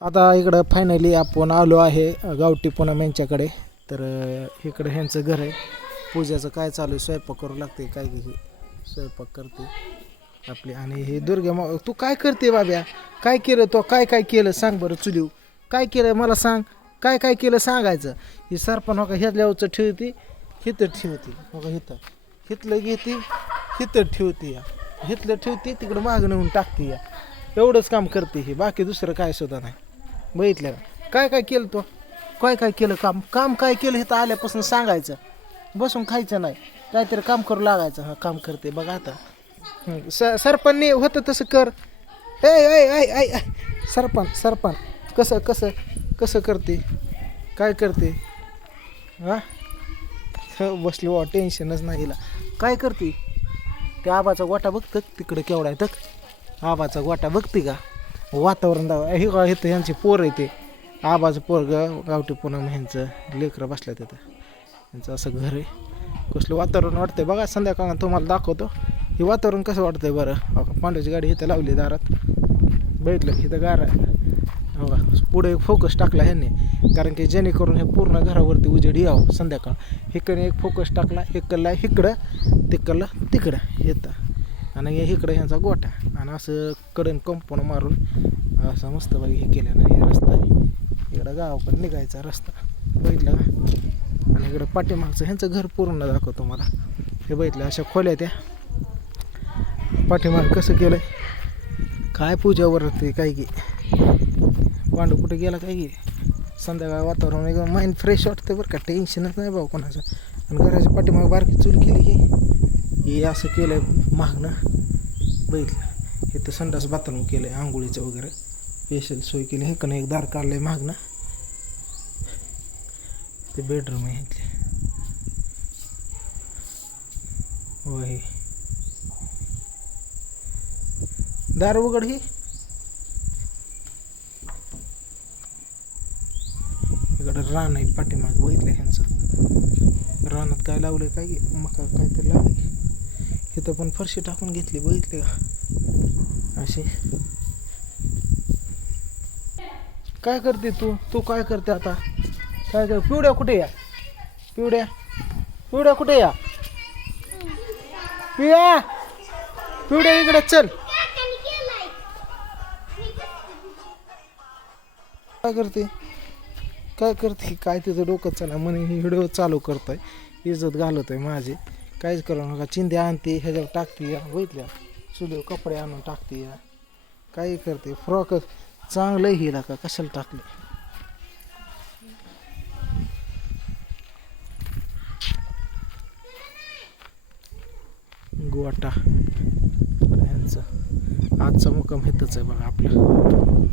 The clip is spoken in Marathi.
आता इकडं फायनली आपण आलो आहे गावठी पूनम यांच्याकडे. तर इकडं ह्यांचं घर आहे. पूजाचं काय चालू आहे, स्वयंपाक करू लागते काय की स्वयंपाक करते आपली. आणि हे दुर्गा तू काय करते बाब्या, काय केलं तो, काय काय केलं सांग बरं चुलीव, काय केलं मला सांग, काय काय केलं सांगायचं. ही सरपण हो का ह्याच्यावरचं ठेवती, हिथं ठेवती हो का, हिथं हिथलं घेते, हिथं ठेवते या, हिथलं ठेवते तिकडं मागं नेऊन टाकते या. एवढंच काम करते हे, बाकी दुसरं काय सुद्धा नाही. बघितलं का काय काय केलं तो, काय काय केलं काम, काम काय केलं हे तर आल्यापासून सांगायचं, बसून खायचं नाही, काहीतरी काम करू लागायचं. हा काम करते बघा आता. सरपंचने होतं तसं कर. ए ऐ ऐ ऐ ऐ सरपंच सरपंच कसं कसं कसं करते, काय करते हा. बसली वा, टेन्शनच नाही हिला. काय करते त्या आबाचा गोटा बघतं तिकडं केवढा आहे, तक आबाचा गोटा बघते का. वातावरण दाव हे का, इथं ह्यांची पोर आहे ते आबाचं पोरग गावठी पूनम ह्यांचं लेकरं बसल्या तिथं. यांचं असं घर आहे. कसलं वातावरण वाटतंय बघा, संध्याकाळ तुम्हाला दाखवतो हे वातावरण कसं वाटतंय. बरं हो का, पांढऱ्याची गाडी इथं लावली दारात, बघितलं इथं गार हो का. पुढे एक फोकस टाकला ह्यांनी, कारण की जेणेकरून हे पूर्ण घरावरती उजेड यावं संध्याकाळ. इकडे एक फोकस टाकला, इकडला इकडं तिकडला तिकडं येतं, आणि इकडं ह्यांचा गोठा. आणि असं कडन कंपाऊंड मारून असं मस्त बाई हे केलं नाही. हे रस्ता आहे इकडं गावाकडे निघायचा रस्ता, बघितलं का. आणि इकडं पाठीमागचं ह्यांचं घर पूर्ण दाखवतो मला. हे बघितलं अशा खोल्या त्या पाठीमाग कसं केलं, काय पूजावर ते काय की पांडू कुठे गेला काय की. संध्याकाळ वातावरण एकदम माइंड फ्रेश वाटतं बरं का, टेन्शनच नाही भाऊ कोणाचं. आणि घराच्या पाठीमाग बारकी चूल केली हे असं केलं मागणं, बघितलं इथं संडास बाथरूम केलं आहे आंघोळीचं वगैरे, स्पेशल सोय केली. हे का नाही एक दार काढलं आहे मागणं, ते बेडरूम आहे इथले होय. दार उघड ही, इकडं रान आहे पाठीमाग, बघितलं ह्यांचं रानात काय लावलं काय की मका काहीतरी लावलं. इथं पण फरशी टाकून घेतली, बघितले का अशी. काय करते तू, तू काय करते आता, काय कर. पिवड्या कुठे या, पिवड्या पिवड्या कुठे या, पिवड्या पिवड्या इकडे चल. काय करते, काय करते, काय तिचं डोकं चला म्हणे व्हिडिओ चालू करतोय, इज्जत घालत आहे माझी. काहीच करू नका. चिंध्या आणते ह्याच्यावर टाकते या, बघितल्या चुलीवर कपडे आणून टाकते या, काही करते. फ्रॉक चांगलं हिला का कशाला टाकले. गोटा यांचं आजचा मुक्काम हेतच आहे बघा आपलं.